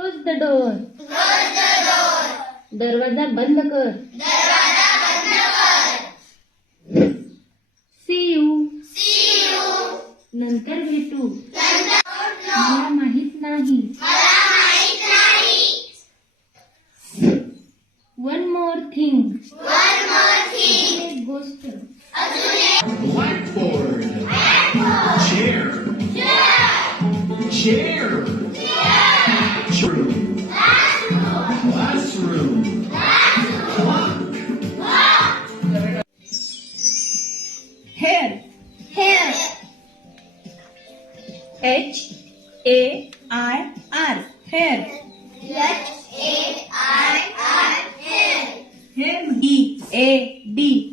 Close the door. दरवाजा बंद कर. सी यू. नंतर भेटू. मला माहित नाही. One more thing. एक गोष्ट. Blackboard. Chair. Chair. True. Classroom. Clock. Hair. H-A-I-R. Hair. Hair. D-A-D.